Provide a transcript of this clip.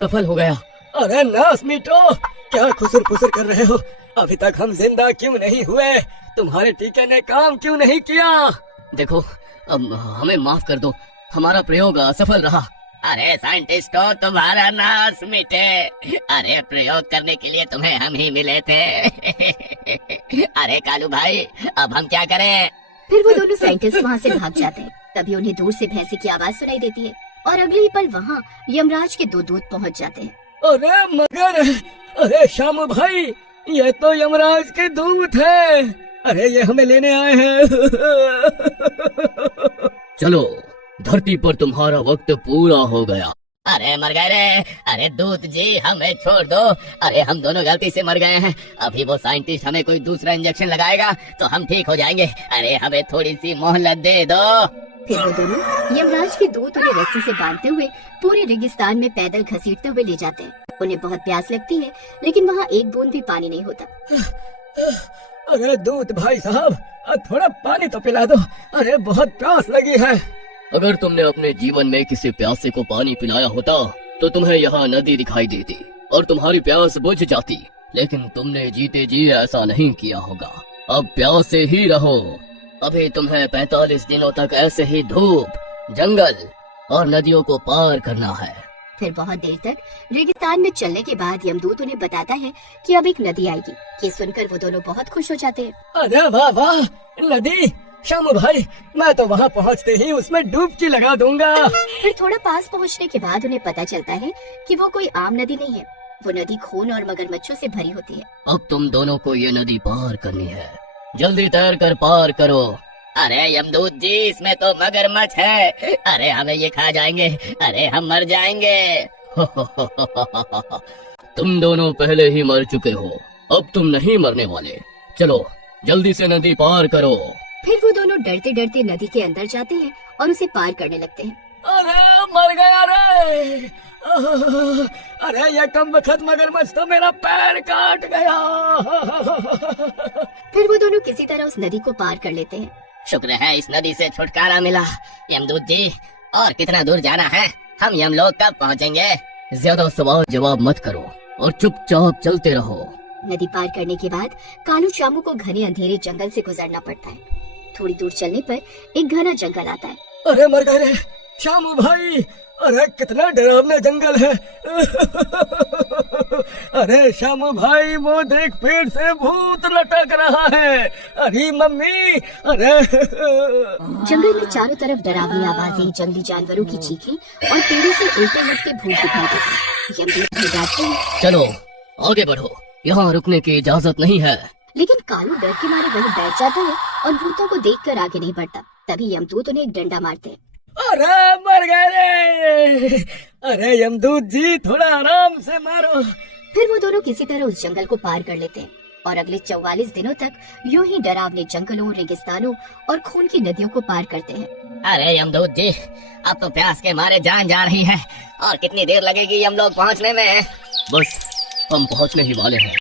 सफल हो गया। अरे नास मीटो, क्या खुसर खुसर कर रहे हो? अभी तक हम जिंदा क्यों नहीं हुए? तुम्हारे टीके ने काम क्यों नहीं किया? देखो, अब हमें माफ कर दो, हमारा प्रयोग असफल रहा। अरे साइंटिस्टों, तुम्हारा नाश मिटे। अरे प्रयोग करने के लिए तुम्हें हम ही मिले थे। अरे कालू भाई, अब हम क्या करें? फिर वो दोनों साइंटिस्ट वहाँ से भाग जाते हैं। तभी उन्हें दूर से भैंसे की आवाज सुनाई देती है और अगले ही पल वहाँ यमराज के दो दूत पहुँच जाते हैं। अरे मगर, अरे श्याम भाई, ये तो यमराज के दूत है। अरे ये हमें लेने आए हैं। चलो, धरती पर तुम्हारा वक्त पूरा हो गया। अरे मर गए रे। अरे दूत जी, हमें छोड़ दो। अरे हम दोनों गलती से मर गए हैं। अभी वो साइंटिस्ट हमें कोई दूसरा इंजेक्शन लगाएगा तो हम ठीक हो जाएंगे। अरे हमें थोड़ी सी मोहलत दे दो। फिर वो दोनों यमराज के दूत उन्हें रस्सी से बांधते हुए पूरे रेगिस्तान में पैदल घसीटते हुए ले जाते हैं। उन्हें बहुत प्यास लगती है, लेकिन वहाँ एक बूंद भी पानी नहीं होता। अरे दूत भाई साहब, थोड़ा पानी तो पिला दो। अरे बहुत प्यास लगी है। अगर तुमने अपने जीवन में किसी प्यासे को पानी पिलाया होता तो तुम्हें यहाँ नदी दिखाई देती और तुम्हारी प्यास बुझ जाती, लेकिन तुमने जीते जी ऐसा नहीं किया होगा। अब प्यासे ही रहो। अभी तुम्हें 45 दिनों तक ऐसे ही धूप, जंगल और नदियों को पार करना है। फिर बहुत देर तक रेगिस्तान में चलने के बाद यमदूत उन्हें बताता है कि अब एक नदी आएगी। ये सुनकर वो दोनों बहुत खुश हो जाते हैं। अरे वाह वाह, नदी! श्याम भाई, मैं तो वहाँ पहुँचते ही उसमें डुबकी लगा दूंगा। फिर थोड़ा पास पहुँचने के बाद उन्हें पता चलता है कि वो कोई आम नदी नहीं है। वो नदी खून और मगरमच्छों से भरी होती है। अब तुम दोनों को ये नदी पार करनी है। जल्दी तैर कर पार करो। अरे यमदूत जी, इसमें तो मगरमच्छ है। अरे हमें ये खा जाएंगे। अरे हम मर जाएंगे। तुम दोनों पहले ही मर चुके हो, अब तुम नहीं मरने वाले। चलो जल्दी से नदी पार करो। फिर वो दोनों डरते डरते नदी के अंदर जाते हैं और उसे पार करने लगते हैं। अरे मर गया रे! अरे ये कम वक्त मगरमच्छ तो मेरा पैर काट गया। फिर वो दोनों किसी तरह उस नदी को पार कर लेते हैं। शुक्र है इस नदी से छुटकारा मिला। यमदूत जी, और कितना दूर जाना है? हम यमलोक कब पहुँचेंगे? ज्यादा सवाल जवाब मत करो और चुपचाप चलते रहो। नदी पार करने के बाद कालू चामू को घने अंधेरे जंगल से गुजरना पड़ता है। थोड़ी दूर चलने पर एक घना जंगल आता है। अरे मर गए रे श्यामू भाई! अरे कितना डरावना जंगल है। अरे श्यामू भाई, वो देख, पेड़ से भूत लटक रहा है। अरे मम्मी! अरे जंगल में चारों तरफ डरावनी आवाजें, जंगली जानवरों की चीखें और पेड़ों से उल्टे लटके भूत दिखाई देते हैं। यमदूत भी डांटते हैं, चलो आगे बढ़ो, यहाँ रुकने की इजाजत नहीं है। लेकिन कालू डर के मारे वहीं बैठ जाता है और भूतों को देखकर आगे नहीं बढ़ता। तभी यमदूत उन्हें एक डंडा मारते हैं। अरे मर गए रे! अरे यमदूत जी, थोड़ा आराम से मारो। फिर वो दोनों किसी तरह उस जंगल को पार कर लेते हैं और अगले 44 दिनों तक यूं ही डरावने जंगलों, रेगिस्तानों और खून की नदियों को पार करते हैं। अरे यमदूत जी, अब तो प्यास के मारे जान जा रही है। और कितनी देर लगेगी यमलोक पहुँचने में? बस हम पहुँचने ही वाले हैं।